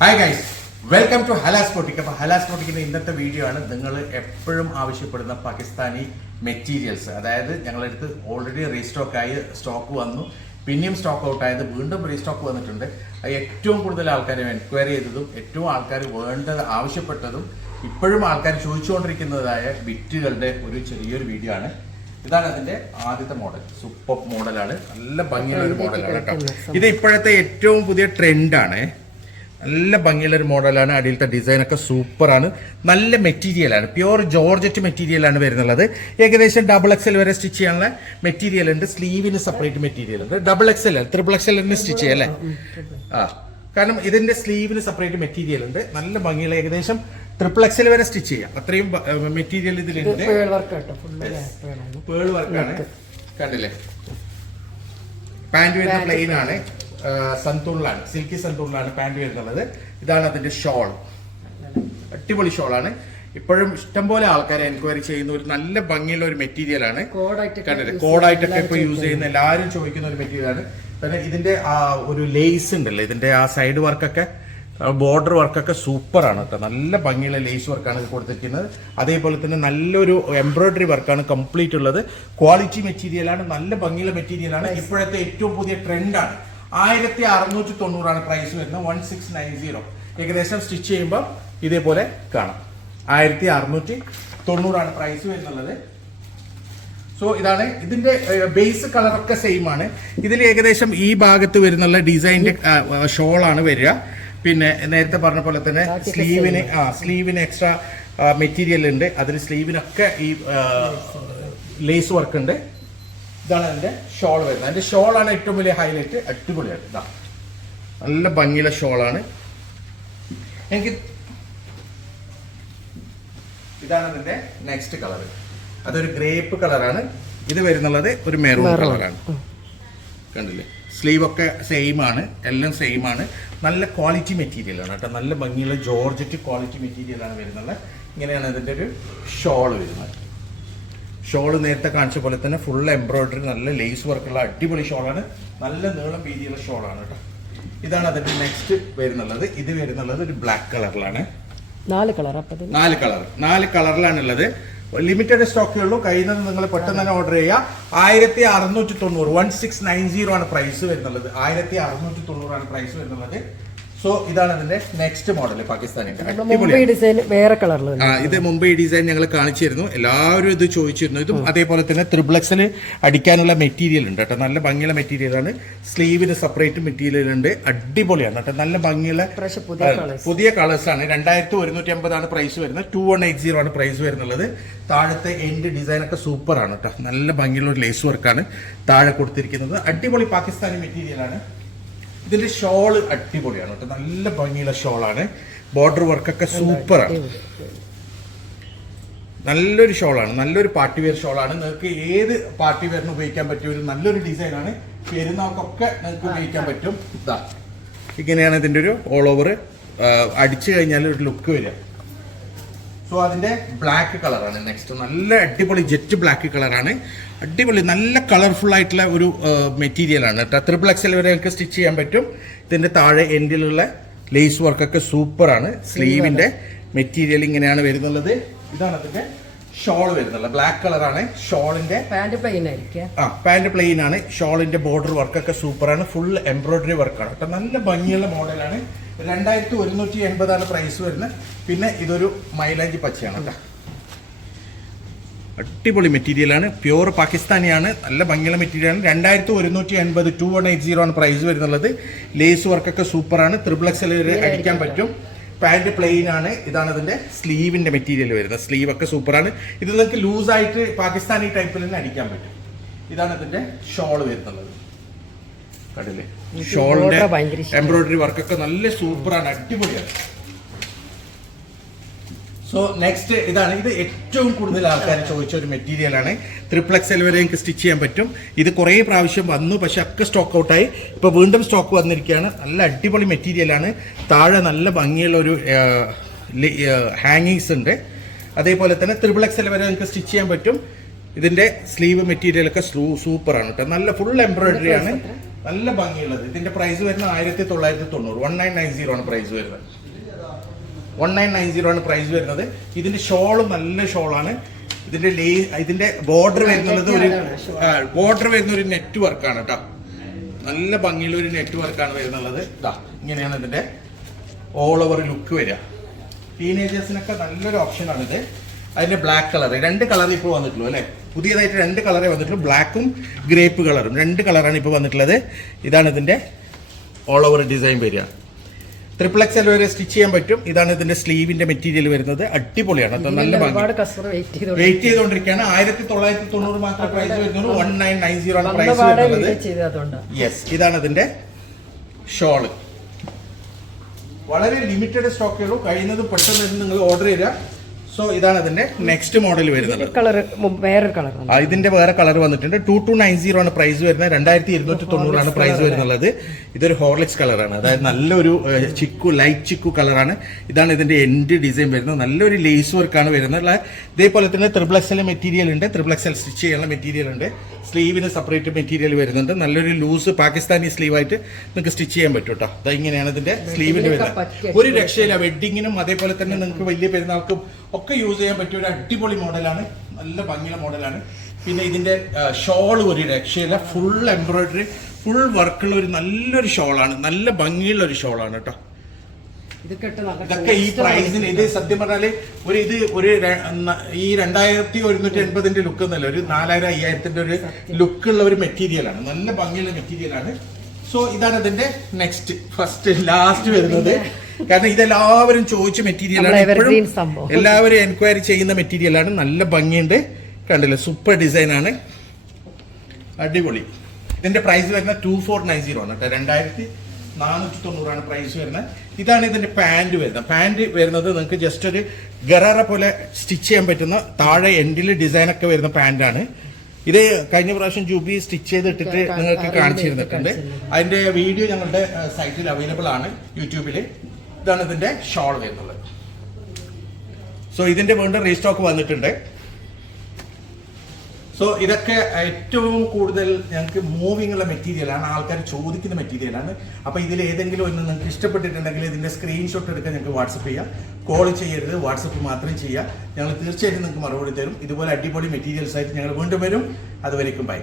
Hi guys welcome to Halas Pottik അപ്പോൾ ഹലാസ് പൊട്ടിക്കിന്റെ ഇന്നത്തെ video ആണ് നിങ്ങൾ എപ്പോഴും ആവശ്യപ്പെടുന്ന പാകിസ്ഥാനി മെറ്റീരിയൽസ് അതായത് ഞങ്ങളെടുത്ത് ഓൾറെഡി റീസ്റ്റോക്ക് ആയി സ്റ്റോക്ക് വന്നു. പിന്നെയും സ്റ്റോക്ക് ഔട്ട് ആയത് വീണ്ടും റീസ്റ്റോക്ക് വന്നിട്ടുണ്ട്. അത് ഏറ്റവും കൂടുതൽ ആൾക്കാർ എൻക്വയറി ചെയ്തതും ഏറ്റവും ആൾക്കാർ വേണ്ടത് ആവശ്യപ്പെട്ടതും ഇപ്പോഴും ആൾക്കാർ ചോദിച്ചുകൊണ്ടിരിക്കുന്നതായ ബിറ്റുകളുടെ ഒരു ചെറിയൊരു വീഡിയോ ആണ്. ഇതാണ് അതിന്റെ ആദ്യത്തെ മോഡൽ സൂപ്പർ മോഡലാണ് നല്ല ഭംഗിയുള്ള ഒരു മോഡലാണ് കേട്ടോ. ഇത് ഇപ്പോഴത്തെ ഏറ്റവും പുതിയ ട്രെൻഡാണ് നല്ല ഭംഗിയുള്ള ഒരു മോഡലാണ് അടിയിലത്തെ ഡിസൈൻ ഒക്കെ സൂപ്പറാണ്. നല്ല മെറ്റീരിയലാണ് പ്യുവർ ജോർജറ്റ് മെറ്റീരിയലാണ് വരുന്നുള്ളത്. ഏകദേശം ഡബിൾ എക്സൽ വരെ സ്റ്റിച്ച് ചെയ്യാനുള്ള മെറ്റീരിയൽ ഉണ്ട്. സ്ലീവിന് സെപ്പറേറ്റ് മെറ്റീരിയൽ ഉണ്ട്. ഡബിൾ എക്സൽ ത്രിബിൾ തന്നെ സ്റ്റിച്ച് ചെയ്യാം അല്ലേ? ആ. കാരണം ഇതിന്റെ സ്ലീവിന് സെപ്പറേറ്റ് മെറ്റീരിയൽ ഉണ്ട്. നല്ല ഭംഗിയുള്ള ഏകദേശം ട്രിപ്പിൾ എക്സൽ വരെ സ്റ്റിച്ച് ചെയ്യാം. അത്രയും മെറ്റീരിയൽ ഇതിലുണ്ട്. പേൾ വർക്കാണ് കണ്ടില്ലേ? പാന്റ് വരുന്ന പ്ലെയിൻ ആണ്. സന്തൂണിലാണ് സിൽക്കി സന്തൂണിലാണ് പാന്റ് വരുന്നുള്ളത്. ഇതാണ് അതിന്റെ ഷോൾ. അടിപൊളി ഷോളാണ്. ഇപ്പോഴും ഇഷ്ടംപോലെ ആൾക്കാരെ എൻക്വയറി ചെയ്യുന്ന ഒരു നല്ല ഭംഗിയുള്ള ഒരു മെറ്റീരിയൽ ആണ്. കോഡായിട്ട് കണ്ടില്ലേ? കോഡായിട്ടൊക്കെ ഇപ്പൊ യൂസ് ചെയ്യുന്ന എല്ലാവരും ചോദിക്കുന്ന ഒരു മെറ്റീരിയൽ ആണ്. പിന്നെ ഇതിന്റെ ആ ഒരു ലേസ് ഉണ്ടല്ലോ? ഇതിന്റെ ആ സൈഡ് വർക്കൊക്കെ ബോർഡർ വർക്കൊക്കെ സൂപ്പർ ആണ് കേട്ടോ. നല്ല ഭംഗിയുള്ള ലേസ് വർക്കാണ് ഇത് കൊടുത്തിരിക്കുന്നത്. അതേപോലെ തന്നെ നല്ലൊരു എംബ്രോയിഡറി വർക്കാണ് കംപ്ലീറ്റ് ഉള്ളത്. ക്വാളിറ്റി മെറ്റീരിയലാണ് നല്ല ഭംഗിയുള്ള മെറ്റീരിയലാണ് ഇപ്പോഴത്തെ ഏറ്റവും പുതിയ ട്രെൻഡാണ് ആയിരത്തി അറുന്നൂറ്റി തൊണ്ണൂറാണ് പ്രൈസ് വരുന്നത്. വൺ സിക്സ് നയൻ സീറോ ഏകദേശം സ്റ്റിച്ച് ചെയ്യുമ്പോൾ ഇതേപോലെ കാണാം. ആയിരത്തി അറുന്നൂറ്റി തൊണ്ണൂറാണ് പ്രൈസ് വരുന്നുള്ളത്. സോ ഇതാണ് ഇതിന്റെ ബേസ് കളറൊക്കെ സെയിം ആണ്. ഇതിൽ ഏകദേശം ഈ ഭാഗത്ത് വരുന്നുള്ള ഷോൾ ഷോളാണ് വരിക. പിന്നെ നേരത്തെ പറഞ്ഞ പോലെ തന്നെ സ്ലീവിന് ആ സ്ലീവിന് എക്സ്ട്രാ മെറ്റീരിയൽ ഉണ്ട്. അതിന് സ്ലീവിനൊക്കെ ഈ ലേസ് വർക്ക് ഉണ്ട്. ഇതാണ് അതിന്റെ ഷോൾ വരുന്നത്. അതിന്റെ ഷോളാണ് ഏറ്റവും വലിയ ഹൈലൈറ്റ് അടിപൊളിയാണ്. ഇതാ നല്ല ഭംഗിയുള്ള ഷോളാണ് എനിക്ക് ഇതാണ് അതിന്റെ നെക്സ്റ്റ് കളർ അതൊരു ഗ്രേപ്പ് കളറാണ് ഇത് വരുന്നുള്ളത് ഒരു മെറൂൺ കളറാണ് കണ്ടില്ലേ? സ്ലീവ് ഒക്കെ സെയിം ആണ്. എല്ലാം സെയിം ആണ്. നല്ല ക്വാളിറ്റി മെറ്റീരിയൽ ആണ് കേട്ടോ. നല്ല ഭംഗിയുള്ള ജോർജറ്റ് ക്വാളിറ്റി മെറ്റീരിയൽ ആണ് വരുന്നത്. ഇങ്ങനെയാണ് ഇതിന്റെ ഒരു ഷോൾ വരുന്നത്. ഷോൾ നേരത്തെ കാണിച്ച പോലെ തന്നെ ഫുൾ എംബ്രോയിഡറി നല്ല ലേസ് വർക്കുള്ള അടിപൊളി ഷോളാണ്. നല്ല നീളം വീതിയുള്ള ഷോളാണ് കേട്ടോ. ഇതാണ് അതിന്റെ നെക്സ്റ്റ് വരുന്നുള്ളത്. ഇത് വരുന്നുള്ളത് ഒരു ബ്ലാക്ക് കളറിലാണ് നാല് കളർ നാല് കളർ നാല് കളറിലാണ് ഉള്ളത് ലിമിറ്റഡ് സ്റ്റോക്കേ ഉള്ളൂ കഴിയുന്നത് നിങ്ങൾ പെട്ടെന്ന് തന്നെ ഓർഡർ ചെയ്യുക ആയിരത്തി അറുന്നൂറ്റി തൊണ്ണൂറ് വൺ സിക്സ് നയൻ സീറോ ആണ് പ്രൈസ് വരുന്നുള്ളത്. ആയിരത്തി അറുന്നൂറ്റി തൊണ്ണൂറാണ് പ്രൈസ് വരുന്നുള്ളത്. സോ ഇതാണ് അതിന്റെ നെക്സ്റ്റ് മോഡൽ പാകിസ്ഥാനിന്റെ മുമ്പ് ഡിസൈൻ വേറെ കളറിൽ ഇത് മുംബൈ ഡിസൈൻ ഞങ്ങൾ കാണിച്ചിരുന്നു. എല്ലാവരും ഇത് ചോദിച്ചിരുന്നു. ഇതും അതേപോലെ തന്നെ ത്രിബ്ലക്സിന് അടിക്കാനുള്ള മെറ്റീരിയൽ ഉണ്ട് കേട്ടോ. നല്ല ഭംഗിയുള്ള മെറ്റീരിയൽ ആണ്. സ്ലീവിന് സെപ്പറേറ്റ് മെറ്റീരിയൽ ഉണ്ട്. അടിപൊളിയാണ് കേട്ടോ. നല്ല ഭംഗിയുള്ള പുതിയ കളേഴ്സ് ആണ്. രണ്ടായിരത്തി ഒരുന്നൂറ്റി അമ്പതാണ് പ്രൈസ് വരുന്നത്. ടു വൺ എയ്റ്റ് സീറോ ആണ് പ്രൈസ് വരുന്നുള്ളത്. താഴത്തെ എൻഡ് ഡിസൈൻ ഒക്കെ സൂപ്പർ ആണ് കേട്ടോ. നല്ല ഭംഗിയുള്ള ഒരു ലേസ് വർക്കാണ് താഴെ കൊടുത്തിരിക്കുന്നത്. അടിപൊളി പാകിസ്ഥാനി മെറ്റീരിയൽ ഇതിന്റെ ഷോൾ അടിപൊളിയാണ് കേട്ടോ. നല്ല ഭംഗിയുള്ള ഷോളാണ്. ബോർഡർ വർക്കൊക്കെ സൂപ്പറാണ് നല്ലൊരു ഷോളാണ്. നല്ലൊരു പാർട്ടി വെയർ ഷോളാണ്. നിങ്ങൾക്ക് ഏത് പാർട്ടി വെയറിന് ഉപയോഗിക്കാൻ പറ്റിയ ഒരു നല്ലൊരു ഡിസൈനാണ്. പെരുന്നാൾക്കൊക്കെ നിങ്ങൾക്ക് ഉപയോഗിക്കാൻ പറ്റും. ഇതാ ഇങ്ങനെയാണ് ഇതിന്റെ ഒരു ഓൾ ഓവർ അടിച്ചു കഴിഞ്ഞാൽ ഒരു ലുക്ക് വരിക. സോ അതിന്റെ ബ്ലാക്ക് കളറാണ് നെക്സ്റ്റ് നല്ല അടിപൊളി ജെറ്റ് ബ്ലാക്ക് കളറാണ് അടിപൊളി നല്ല കളർഫുൾ ആയിട്ടുള്ള ഒരു മെറ്റീരിയൽ ആണ് കേട്ടോ. ത്രിപ്പിൾ എക്സൽ വരെ നിങ്ങൾക്ക് സ്റ്റിച്ച് ചെയ്യാൻ പറ്റും. ഇതിന്റെ താഴെ എൻഡിലുള്ള ലേസ് വർക്കൊക്കെ സൂപ്പറാണ് സ്ലീവിന്റെ മെറ്റീരിയൽ ഇങ്ങനെയാണ് വരുന്നുള്ളത്. ഇതാണ് അതിന്റെ ഷോൾ വരുന്നുള്ളത്. ബ്ലാക്ക് കളറാണ് ഷോളിന്റെ പാന്റ് പ്ലെയിൻ ആയിരിക്കും. ആ പാന്റ് പ്ലെയിൻ ആണ്. ഷോളിന്റെ ബോർഡർ വർക്കൊക്കെ സൂപ്പറാണ് ഫുൾ എംബ്രോയിഡറി വർക്കാണ് കേട്ടോ നല്ല ഭംഗിയുള്ള മോഡലാണ് രണ്ടായിരത്തി ഒരുന്നൂറ്റി എൺപതാണ് പ്രൈസ് വരുന്നത്. പിന്നെ ഇതൊരു മൈലാഞ്ചി പച്ചയാണ് കേട്ടോ. അടിപൊളി മെറ്റീരിയലാണ് പ്യുവർ പാകിസ്ഥാനിയാണ്. നല്ല ഭംഗിയുള്ള മെറ്റീരിയലാണ് രണ്ടായിരത്തി ഒരുന്നൂറ്റി എൺപത് ടു വൺ എയ്റ്റ് സീറോ ആണ്. പ്രൈസ് വരുന്നുള്ളത് ലേസ് വർക്കൊക്കെ സൂപ്പറാണ് വരെ അടിക്കാൻ പറ്റും. പാന്റ് പ്ലെയിൻ ആണ്. ഇതാണ് അതിന്റെ സ്ലീവിന്റെ മെറ്റീരിയൽ വരുന്നത്. സ്ലീവ് ഒക്കെ സൂപ്പറാണ് ഇത് നിങ്ങൾക്ക് ലൂസായിട്ട് പാകിസ്ഥാനി ടൈപ്പിൽ തന്നെ അടിക്കാൻ പറ്റും. ഇതാണ് ഇതിന്റെ ഷോൾ വരുന്നുള്ളത്. കണ്ടില്ലേ? ഷോളിന്റെ. എംബ്രോയിഡറി വർക്കൊക്കെ നല്ല സൂപ്പറാണ് അടിപൊളിയാണ്. സോ നെക്സ്റ്റ് ഇതാണ്. ഇത് ഏറ്റവും കൂടുതൽ ആൾക്കാർ ചോദിച്ച ഒരു മെറ്റീരിയലാണ് ത്രിപ്ലക്സ് എൽ വരെ എനിക്ക് സ്റ്റിച്ച് ചെയ്യാൻ പറ്റും. ഇത് കുറേ പ്രാവശ്യം വന്നു പക്ഷെ ഒക്കെ സ്റ്റോക്ക് ഔട്ടായി ഇപ്പോൾ വീണ്ടും സ്റ്റോക്ക് വന്നിരിക്കുകയാണ്. നല്ല അടിപൊളി മെറ്റീരിയലാണ് താഴെ നല്ല ഭംഗിയുള്ള ഒരു ഹാങ്ങിങ്സ് ഉണ്ട്. അതേപോലെ തന്നെ ത്രിപിൾ എക്സ് എൽ വരെ നിങ്ങൾക്ക് സ്റ്റിച്ച് ചെയ്യാൻ പറ്റും. ഇതിന്റെ സ്ലീവ് മെറ്റീരിയൽ ഒക്കെ സൂപ്പർ ആണ് കേട്ടോ. നല്ല ഫുൾ എംബ്രോയിഡറി ആണ്. നല്ല ഭംഗിയുള്ളത്. ഇതിന്റെ പ്രൈസ് വരുന്നത് ആയിരത്തി തൊള്ളായിരത്തി തൊണ്ണൂറ് വൺ നയൻ നയൻ സീറോ ആണ് പ്രൈസ് വരുന്നത്. വൺ നയൻ നയൻ സീറോ ആണ് പ്രൈസ് വരുന്നത്. ഇതിന്റെ ഷോൾ നല്ല ഷോളാണ് ഇതിന്റെ ലേ ഇതിന്റെ ബോർഡർ വരുന്നത് ഒരു ബോർഡർ വരുന്ന ഒരു നെറ്റ് വർക്കാണ് കേട്ടോ നല്ല ഭംഗിയുള്ള ഒരു നെറ്റ് വർക്കാണ് വരുന്നുള്ളത്. ഇതാ ഇങ്ങനെയാണ് ഇതിന്റെ ഓൾ ഓവർ ലുക്ക് വരിക. ടീനേജേഴ്സിനൊക്കെ നല്ലൊരു ഓപ്ഷനാണ് ഇത് അതിന്റെ ബ്ലാക്ക് കളർ രണ്ട് കളർ ഇപ്പോൾ വന്നിട്ടുള്ളൂ അല്ലേ? പുതിയതായിട്ട് രണ്ട് കളറേ വന്നിട്ടുള്ളൂ. ബ്ലാക്കും ഗ്രേപ്പ് കളറും രണ്ട് കളറാണ് ഇപ്പോൾ വന്നിട്ടുള്ളത്. ഇതാണ് ഇതിന്റെ ഓൾ ഓവർ ഡിസൈൻ വരിക ട്രിപ്പിൾ എക്സ് എൽ വരെ സ്റ്റിച്ച് ചെയ്യാൻ പറ്റും. ഇതാണ് ഇതിന്റെ സ്ലീവിന്റെ മെറ്റീരിയൽ വരുന്നത്. അടിപൊളിയാണ് കേട്ടോ. നല്ല വെയിറ്റ് ചെയ്തുകൊണ്ടിരിക്കുകയാണ്. ആയിരത്തി തൊള്ളായിരത്തി തൊണ്ണൂറ് മാത്രം പ്രൈസ് വരുന്നുള്ളൂ. വൺ നയൻ നയൻ സീറോ ആണ് പ്രൈസ് വരുന്നത്. യെസ് ഇതാണ് ഇതിന്റെ ഷോൾ വളരെ ലിമിറ്റഡ് സ്റ്റോക്കേ ഉള്ളൂ. കഴിയുന്നത് പെട്ടെന്ന് നിങ്ങൾ ഓർഡർ ചെയ്യുക സോ ഇതാണ് ഇതിന്റെ നെക്സ്റ്റ് മോഡൽ വരുന്നത്. കളർ വേറൊരു കളർ ഇതിന്റെ വേറെ കളർ വന്നിട്ടുണ്ട്. ടു ടു നയൻ സീറോ ആണ് പ്രൈസ് വരുന്നത്. രണ്ടായിരത്തി ഇരുന്നൂറ്റി തൊണ്ണൂറാണ് പ്രൈസ് വരുന്നുള്ളത്. ഇതൊരു ഹോർലിക്സ് കളറാണ് അതായത് നല്ലൊരു ചിക്കു ലൈറ്റ് ചിക്കു കളറാണ് ഇതാണ് ഇതിന്റെ എൻഡ് ഡിസൈൻ വരുന്നത്. നല്ലൊരു ലേസ് വർക്കാണ് വരുന്നത്. ഇതേപോലെ തന്നെ ത്രിബിൾ എക്സൽ മെറ്റീരിയൽ ഉണ്ട്. ത്രിബിൾ എക്സൽ സ്റ്റിച്ച് ചെയ്യാനുള്ള മെറ്റീരിയൽ ഉണ്ട്. സ്ലീവിന് സെപ്പറേറ്റ് മെറ്റീരിയൽ വരുന്നുണ്ട്. നല്ലൊരു ലൂസ് പാകിസ്ഥാനി സ്ലീവ് ആയിട്ട് നിങ്ങൾക്ക് സ്റ്റിച്ച് ചെയ്യാൻ പറ്റും കേട്ടോ അതാ ഇങ്ങനെയാണ് ഇതിന്റെ സ്ലീവിന്റെ വരുന്നത്. ഒരു രക്ഷയില്ല. വെഡിങ്ങിനും അതേപോലെ തന്നെ നിങ്ങൾക്ക് വലിയ പെരുന്നാൾക്കും ഒക്കെ യൂസ് ചെയ്യാൻ പറ്റിയ ഒരു അടിപൊളി മോഡലാണ്. നല്ല ഭംഗിയുള്ള മോഡലാണ്. പിന്നെ ഇതിന്റെ ഷോൾ ഒരു രക്ഷയില്ല. ഫുൾ എംബ്രോയിഡറി ഫുൾ വർക്കുള്ള ഒരു നല്ലൊരു ഷോളാണ് നല്ല ഭംഗിയുള്ള ഒരു ഷോളാണ് കേട്ടോ. ഇതൊക്കെ ഈ പ്രൈസിന് ഇത് സത്യം പറഞ്ഞാൽ ഒരു ഇത് ഒരു ഈ രണ്ടായിരത്തി ഒരുന്നൂറ്റി എൺപതിന്റെ ലുക്ക് എന്നല്ല ഒരു നാലായിരം അയ്യായിരത്തിന്റെ ഒരു ലുക്ക് ഉള്ള ഒരു മെറ്റീരിയലാണ് നല്ല ഭംഗിയുള്ള മെറ്റീരിയലാണ് സോ ഇതാണ് അതിന്റെ നെക്സ്റ്റ് ഫസ്റ്റ് ലാസ്റ്റ് വരുന്നത്. കാരണം ഇതെല്ലാവരും ചോദിച്ച മെറ്റീരിയലാണ് ഇപ്പോഴും എല്ലാവരും എൻക്വയറി ചെയ്യുന്ന മെറ്റീരിയലാണ് നല്ല ഭംഗിയുണ്ട്. കണ്ടില്ലേ? സൂപ്പർ ഡിസൈൻ ആണ്. അടിപൊളി. ഇതിന്റെ പ്രൈസ് വരുന്നത് ടു ഫോർ നയൻ സീറോ ആണ് കേട്ടോ. രണ്ടായിരത്തി നാനൂറ്റി തൊണ്ണൂറാണ് പ്രൈസ് വരുന്നത്. ഇതാണ് ഇതിന്റെ പാന്റ് വരുന്നത്. പാന്റ് വരുന്നത് നിങ്ങൾക്ക് ജസ്റ്റ് ഒരു ഗറാറ പോലെ സ്റ്റിച്ച് ചെയ്യാൻ പറ്റുന്ന താഴെ എൻഡിൽ ഡിസൈനൊക്കെ വരുന്ന പാന്റാണ് ഇത് കഴിഞ്ഞ പ്രാവശ്യം ജൂബി സ്റ്റിച്ച് ചെയ്തിട്ടിട്ട് നിങ്ങൾക്ക് കാണിച്ചു തന്നിട്ടുണ്ട് അതിന്റെ വീഡിയോ ഞങ്ങളുടെ സൈറ്റിൽ അവൈലബിൾ ആണ്. യൂട്യൂബിൽ ഇതാണ് ഇതിന്റെ ഷോൾ വരുന്നത്. സോ ഇതിന്റെ വീണ്ടും റീസ്റ്റോക്ക് വന്നിട്ടുണ്ട്. സോ ഇതൊക്കെ ഏറ്റവും കൂടുതൽ ഞങ്ങൾക്ക് മൂവിംഗ് ഉള്ള മെറ്റീരിയലാണ് ആൾക്കാർ ചോദിക്കുന്ന മെറ്റീരിയലാണ് അപ്പോൾ ഇതിൽ ഏതെങ്കിലും ഒന്ന് നിങ്ങൾക്ക് ഇഷ്ടപ്പെട്ടിട്ടുണ്ടെങ്കിൽ ഇതിന്റെ സ്ക്രീൻഷോട്ട് എടുക്കാൻ ഞങ്ങൾക്ക് വാട്സപ്പ് ചെയ്യാം. കോൾ ചെയ്യരുത്. വാട്സപ്പ് മാത്രം ചെയ്യുക ഞങ്ങൾ തീർച്ചയായിട്ടും നിങ്ങൾക്ക് മറുപടി തരും. ഇതുപോലെ അടിപൊളി മെറ്റീരിയൽസ് ആയിട്ട് ഞങ്ങൾ വീണ്ടും വരും. അതുവരേക്കും ബൈ